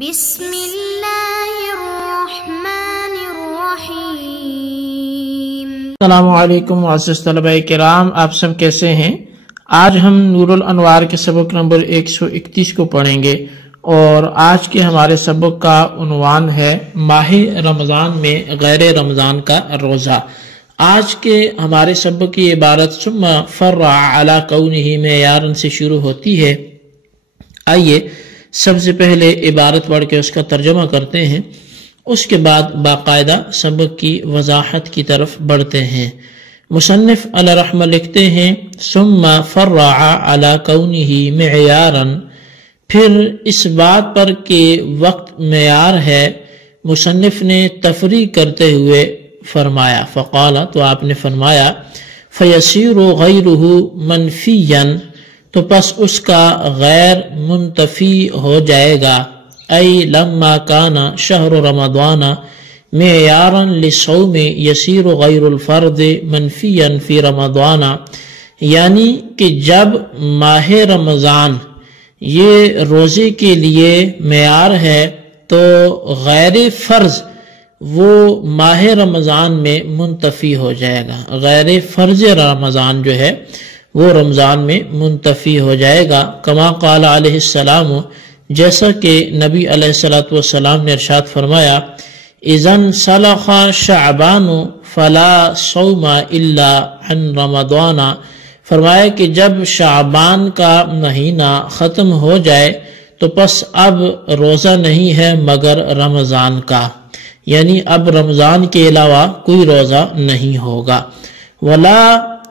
بسم اللہ الرحمن الرحیم۔ السلام علیکم معزز طلبہ کرام، آپ سب کیسے ہیں؟ آج ہم نور الانوار کے سبق نمبر 131 کو پڑھیں گے، اور آج کے ہمارے سبق کا عنوان ہے ماہ رمضان میں غیر رمضان کا روزہ۔ آج کے ہمارے سبق کی عبارت ثم فرع علی کونہ معیارا سے شروع ہوتی ہے۔ آئیے سب سے پہلے عبارت پڑھ کے اس کا ترجمہ کرتے ہیں، اس کے بعد باقاعدہ سبق کی وضاحت کی طرف بڑھتے ہیں۔ مصنف علیہ رحمہ لکھتے ہیں ثم فرع علی کونہ معیارا، پھر اس بات پر کہ وقت معیار ہے مصنف نے تفریع کرتے ہوئے فرمایا، فقال تو آپ نے فرمایا فیصیر غیرہ منفیا، تو پس اس کا غیر منتفی ہو جائے گا۔ ای لما کان شہر رمضان معیارا للصوم یصیر غیر الفرد منفیا فی رمضان، یعنی کہ جب ماہ رمضان یہ روزے کے لیے معیار ہے تو غیر فرض وہ ماہ رمضان میں منتفی ہو جائے گا، غیر فرض رمضان جو ہے وہ رمضان میں منتفی ہو جائے گا۔ کما قال علیہ السلام، جیسا کہ نبی علیہ السلام نے ارشاد فرمایا اذا انسلخ شعبان فلا صوم الا عن رمضان، فرمایا کہ جب شعبان کا مہینہ ختم ہو جائے تو پس اب روزہ نہیں ہے مگر رمضان کا، یعنی اب رمضان کے علاوہ کوئی روزہ نہیں ہوگا۔ ولا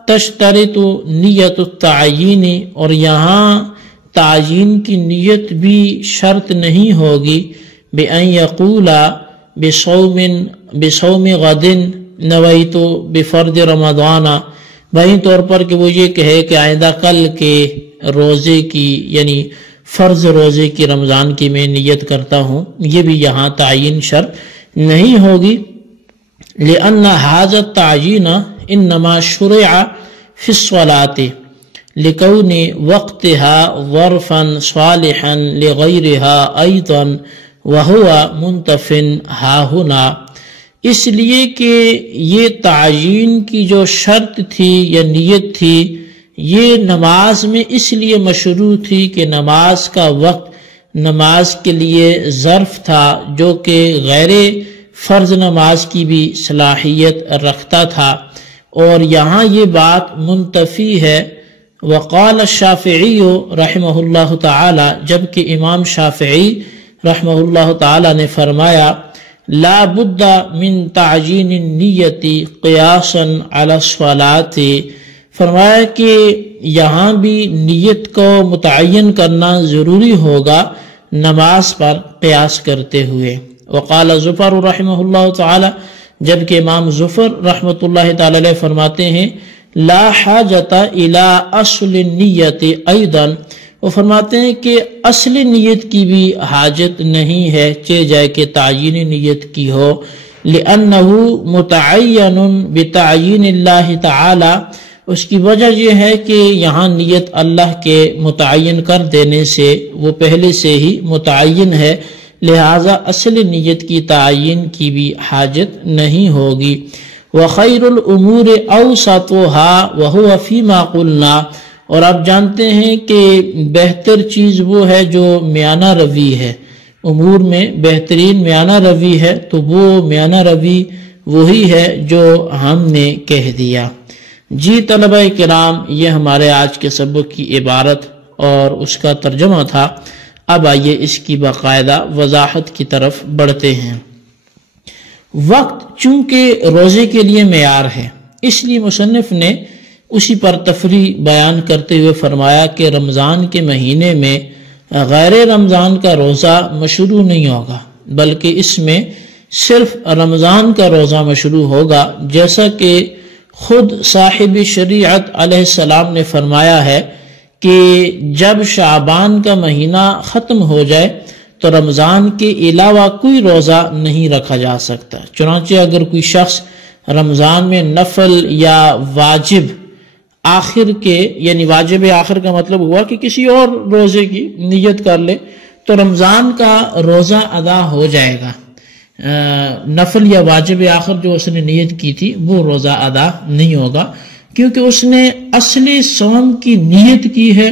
تشترط نیت التعین، اور یہاں تعین کی نیت بھی شرط نہیں ہوگی، بأن یقول بصوم غد نویت بفرض رمضان، بہین طور پر کہ وہ یہ کہے کہ آئندہ کل کے روزے کی یعنی فرض روزے کی رمضان کی میں نیت کرتا ہوں، یہ بھی یہاں تعین شرط نہیں ہوگی۔ لأن هذا التعین انما شرع فی الصلاۃ لکون وقتها ظرفا صالحا لغیرها ایضا وهو منتف ها هنا، اس لیے کہ یہ تعین کی جو شرط تھی یا نیت تھی یہ نماز میں اس لیے مشروع تھی کہ نماز کا وقت نماز کے لیے ظرف تھا جو کہ غیر فرض نماز کی بھی صلاحیت رکھتا تھا، اور یہاں یہ بات منتفی ہے۔ وقال الشافعی رحمہ اللہ تعالی، جبکہ امام شافعی رحمہ اللہ تعالی نے فرمایا لا بد من تعجین النیت قیاسا علی الصلاۃ، فرمایا کہ یہاں بھی نیت کو متعین کرنا ضروری ہوگا نماز پر قیاس کرتے ہوئے۔ وقال ظفر رحمہ اللہ تعالی، جبکہ امام ظفر رحمۃ اللہ تعالی علیہ فرماتے ہیں لا حاجت الی اصل النیت ایضا، وہ فرماتے ہیں کہ اصل نیت کی بھی حاجت نہیں ہے، چاہے جائے کہ تعیین نیت کی ہو، لأنہ متعین بتعیین اللہ تعالی، اس کی وجہ یہ ہے کہ یہاں نیت اللہ کے متعین کر دینے سے وہ پہلے سے ہی متعین ہے، لہذا اصل نیت کی تعین کی بھی حاجت نہیں ہوگی۔ وخیر الامور اوسطها وهو فيما قلنا، اور آپ جانتے ہیں کہ بہتر چیز وہ ہے جو میانہ روی ہے، امور میں بہترین میانہ روی ہے، تو وہ میانہ روی وہی ہے جو ہم نے کہہ دیا۔ جی طلبہ کرام، یہ ہمارے آج کے سبق کی عبارت اور اس کا ترجمہ تھا۔ اب آئیے اس کی باقاعدہ وضاحت کی طرف بڑھتے ہیں۔ وقت چونکہ روزے کے لیے معیار ہے، اس لیے مصنف نے اسی پر تفریع بیان کرتے ہوئے فرمایا کہ رمضان کے مہینے میں غیر رمضان کا روزہ مشروع نہیں ہوگا، بلکہ اس میں صرف رمضان کا روزہ مشروع ہوگا، جیسا کہ خود صاحب شریعت علیہ السلام نے فرمایا ہے کہ جب شعبان کا مہینہ ختم ہو جائے تو رمضان کے علاوہ کوئی روزہ نہیں رکھا جا سکتا۔ چنانچہ اگر کوئی شخص رمضان میں نفل یا واجب آخر کے، یعنی واجب آخر کا مطلب ہوا کہ کسی اور روزے کی نیت کر لے، تو رمضان کا روزہ ادا ہو جائے گا، نفل یا واجب آخر جو اس نے نیت کی تھی وہ روزہ ادا نہیں ہوگا، کیونکہ اس نے اصلی صوم کی نیت کی ہے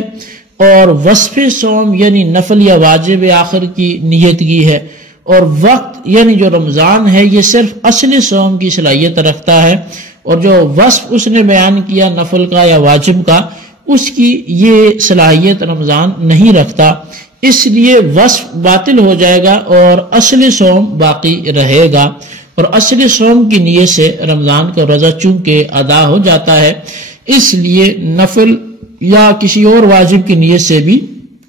اور وصف صوم یعنی نفل یا واجب آخر کی نیت کی ہے، اور وقت یعنی جو رمضان ہے یہ صرف اصلی صوم کی صلاحیت رکھتا ہے، اور جو وصف اس نے بیان کیا نفل کا یا واجب کا اس کی یہ صلاحیت رمضان نہیں رکھتا، اس لیے وصف باطل ہو جائے گا اور اصلی صوم باقی رہے گا، اور اصلی صوم کی نیت سے رمضان کا روزہ چونکہ ادا ہو جاتا ہے، اس لیے نفل یا کسی اور واجب کی نیت سے بھی،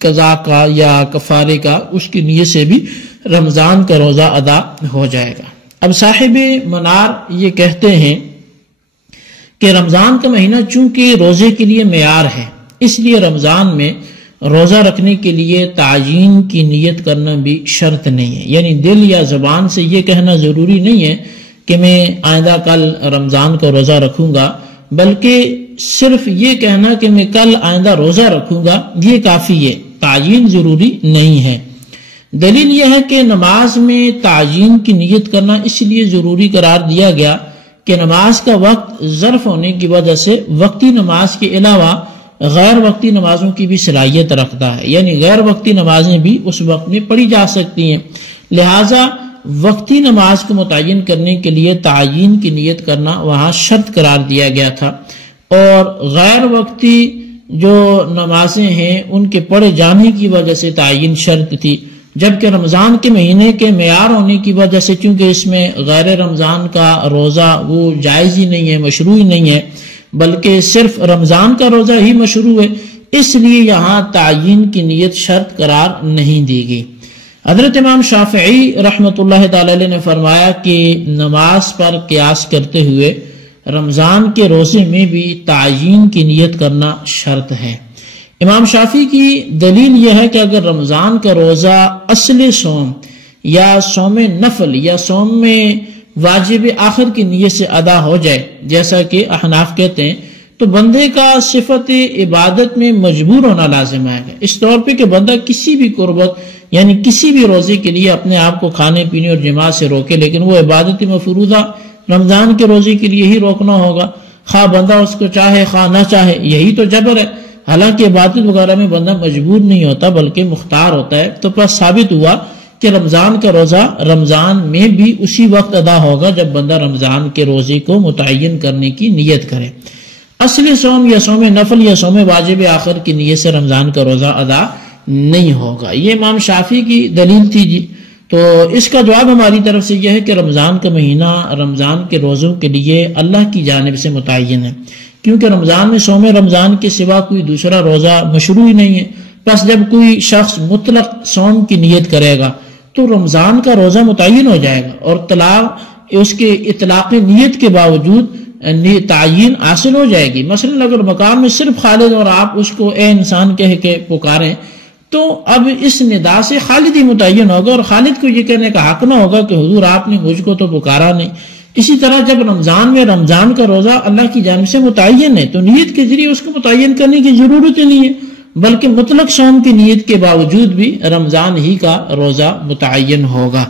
قضا کا یا کفارے کا، اس کی نیت سے بھی رمضان کا روزہ ادا ہو جائے گا۔ اب صاحب منار یہ کہتے ہیں کہ رمضان کا مہینہ چونکہ روزے کے لیے معیار ہے، اس لیے رمضان میں روزہ رکھنے کے لیے تعیین کی نیت کرنا بھی شرط نہیں ہے، یعنی دل یا زبان سے یہ کہنا ضروری نہیں ہے کہ میں آئندہ کل رمضان کا روزہ رکھوں گا، بلکہ صرف یہ کہنا کہ میں کل آئندہ روزہ رکھوں گا یہ کافی ہے، تعیین ضروری نہیں ہے۔ دلیل یہ ہے کہ نماز میں تعیین کی نیت کرنا اس لیے ضروری قرار دیا گیا کہ نماز کا وقت ظرف ہونے کی وجہ سے وقتی نماز کے علاوہ غیر وقتی نمازوں کی بھی صلاحیت رکھتا ہے، یعنی غیر وقتی نمازیں بھی اس وقت میں پڑھی جا سکتی ہیں، لہٰذا وقتی نماز کو متعین کرنے کے لیے تعیین کی نیت کرنا وہاں شرط قرار دیا گیا تھا، اور غیر وقتی جو نمازیں ہیں ان کے پڑھے جانے کی وجہ سے تعیین شرط تھی، جبکہ رمضان کے مہینے کے معیار ہونے کی وجہ سے چونکہ اس میں غیر رمضان کا روزہ وہ جائز ہی نہیں ہے، مشروع ہی نہیں ہے، بلکہ صرف رمضان کا روزہ ہی مشروع ہے، اس لیے یہاں تعیین کی نیت شرط قرار نہیں دی گئی۔ حضرت امام شافعی رحمۃ اللہ تعالی علیہ نے فرمایا کہ نماز پر قیاس کرتے ہوئے رمضان کے روزے میں بھی تعیین کی نیت کرنا شرط ہے۔ امام شافعی کی دلیل یہ ہے کہ اگر رمضان کا روزہ اصل صوم یا صوم نفل یا صوم میں واجب آخر کی نیت سے ادا ہو جائے، جیسا کہ احناف کہتے ہیں، تو بندے کا صفت عبادت میں مجبور ہونا لازم آئے گا، اس طور پہ کہ بندہ کسی بھی قربت یعنی کسی بھی روزے کے لیے اپنے آپ کو کھانے پینے اور جماع سے روکے، لیکن وہ عبادت مفروضہ رمضان کے روزے کے لیے ہی روکنا ہوگا، خواہ بندہ اس کو چاہے خواہ نہ چاہے، یہی تو جبر ہے۔ حالانکہ عبادت وغیرہ میں بندہ مجبور نہیں ہوتا بلکہ مختار ہوتا ہے، تو پس ثابت ہوا کہ رمضان کا روزہ رمضان میں بھی اسی وقت ادا ہوگا جب بندہ رمضان کے روزے کو متعین کرنے کی نیت کرے۔ اصل صوم یا صوم نفل یا صوم واجب آخر کی نیت سے رمضان کا روزہ ادا نہیں ہوگا، یہ امام شافعی کی دلیل تھی جی۔ تو اس کا جواب ہماری طرف سے یہ ہے کہ رمضان کا مہینہ رمضان کے روزوں کے لیے اللہ کی جانب سے متعین ہے، کیونکہ رمضان میں صوم رمضان کے سوا کوئی دوسرا روزہ مشروع ہی نہیں ہے، پس جب کوئی شخص مطلق صوم کی نیت کرے گا تو رمضان کا روزہ متعین ہو جائے گا، اور اس کے اطلاق نیت کے باوجود تعین حاصل ہو جائے گی۔ مثلا اگر مقام میں صرف خالد اور آپ اس کو اے انسان کہہ کے پکاریں تو اب اس ندا سے خالد ہی متعین ہوگا، اور خالد کو یہ کہنے کا حق نہ ہوگا کہ حضور آپ نے مجھ کو تو پکارا نہیں۔ اسی طرح جب رمضان میں رمضان کا روزہ اللہ کی جانب سے متعین ہے تو نیت کے ذریعے اس کو متعین کرنے کی ضرورت ہی نہیں ہے، بلکہ مطلق صوم کی نیت کے باوجود بھی رمضان ہی کا روزہ متعین ہوگا۔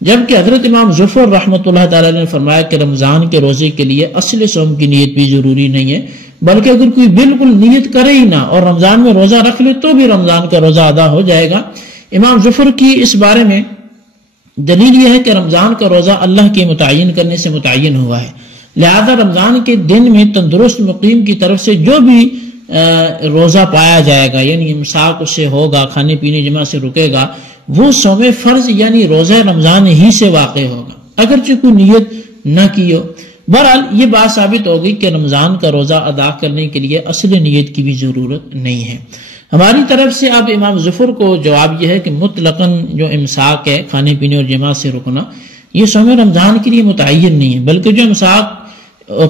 جبکہ حضرت امام ظفر رحمۃ اللہ تعالی نے فرمایا کہ رمضان کے روزے کے لیے اصل صوم کی نیت بھی ضروری نہیں ہے، بلکہ اگر کوئی بالکل نیت کرے ہی نہ اور رمضان میں روزہ رکھ لے تو بھی رمضان کا روزہ ادا ہو جائے گا۔ امام ظفر کی اس بارے میں دلیل یہ ہے کہ رمضان کا روزہ اللہ کے متعین کرنے سے متعین ہوا ہے، لہذا رمضان کے دن میں تندرست مقیم کی طرف سے جو بھی روزہ پایا جائے گا، یعنی امساک اس سے ہوگا، کھانے پینے جمع سے رکے گا، وہ صوم فرض یعنی روزہ رمضان ہی سے واقع ہوگا، اگرچہ کوئی نیت نہ کی ہو۔ بہرحال یہ بات ثابت ہوگی کہ رمضان کا روزہ ادا کرنے کے لیے اصل نیت کی بھی ضرورت نہیں ہے۔ ہماری طرف سے اب امام ظفر کو جواب یہ ہے کہ مطلقاً جو امساک ہے، کھانے پینے اور جماع سے رکنا، یہ صوم رمضان کے لیے متعین نہیں ہے، بلکہ جو امساک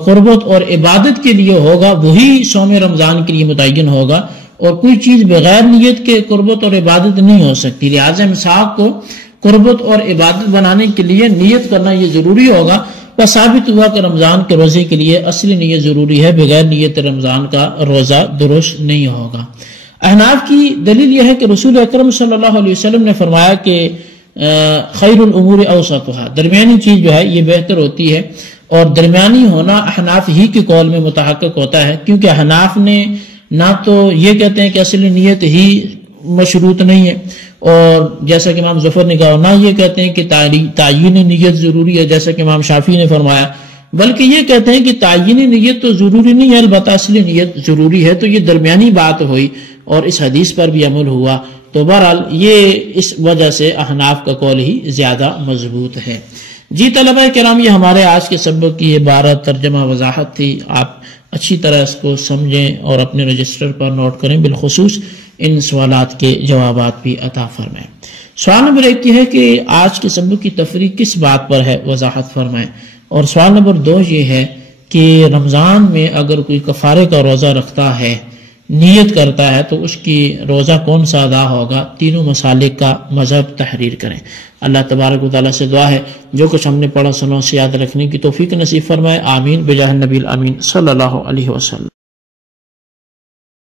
قربت اور عبادت کے لیے ہوگا وہی صوم رمضان کے لیے متعین ہوگا، اور کوئی چیز بغیر نیت کے قربت اور عبادت نہیں ہو سکتی، لہٰذا امساک کو قربت اور عبادت بنانے کے لیے نیت کرنا یہ ضروری ہوگا۔ بس ثابت ہوا کہ رمضان کے روزے کے لیے اصلی نیت ضروری ہے، بغیر نیت رمضان کا روزہ درست نہیں ہوگا۔ احناف کی دلیل یہ ہے کہ رسول اکرم صلی اللہ علیہ وسلم نے فرمایا کہ خیر الامور اوسطها، درمیانی چیز جو ہے یہ بہتر ہوتی ہے، اور درمیانی ہونا احناف ہی کے قول میں متحقق ہوتا ہے، کیونکہ احناف نے نہ تو یہ کہتے ہیں کہ اصل نیت ہی مشروط نہیں ہے، اور جیسا کہ امام ظفر نے کہا، نہ یہ کہتے ہیں کہ تعیین نیت ضروری ہے جیسا کہ امام شافعی نے فرمایا، بلکہ یہ کہتے ہیں کہ تعیین نیت تو ضروری نہیں ہے، البتہ اصل نیت ضروری ہے۔ تو یہ درمیانی بات ہوئی اور اس حدیث پر بھی عمل ہوا، تو بہرحال یہ اس وجہ سے احناف کا قول ہی زیادہ مضبوط ہے۔ جی طلبہ کرام، یہ ہمارے آج کے سبق کی عبارت ترجمہ وضاحت تھی، آپ اچھی طرح اس کو سمجھیں اور اپنے رجسٹر پر نوٹ کریں، بالخصوص ان سوالات کے جوابات بھی عطا فرمائیں۔ سوال نمبر 1 یہ ہے کہ آج کے سبق کی تفریح کس بات پر ہے، وضاحت فرمائیں۔ اور سوال نمبر 2 یہ ہے کہ رمضان میں اگر کوئی کفارے کا روزہ رکھتا ہے، نیت کرتا ہے، تو اس کی روزہ کون سا ادا ہوگا؟ تینوں مسالک کا مذہب تحریر کریں۔ اللہ تبارک و تعالیٰ سے دعا ہے جو کچھ ہم نے پڑھا سنا سے یاد رکھنے کی توفیق نصیب فرمائے، آمین بجاہ النبی الامین صلی اللہ علیہ وسلم۔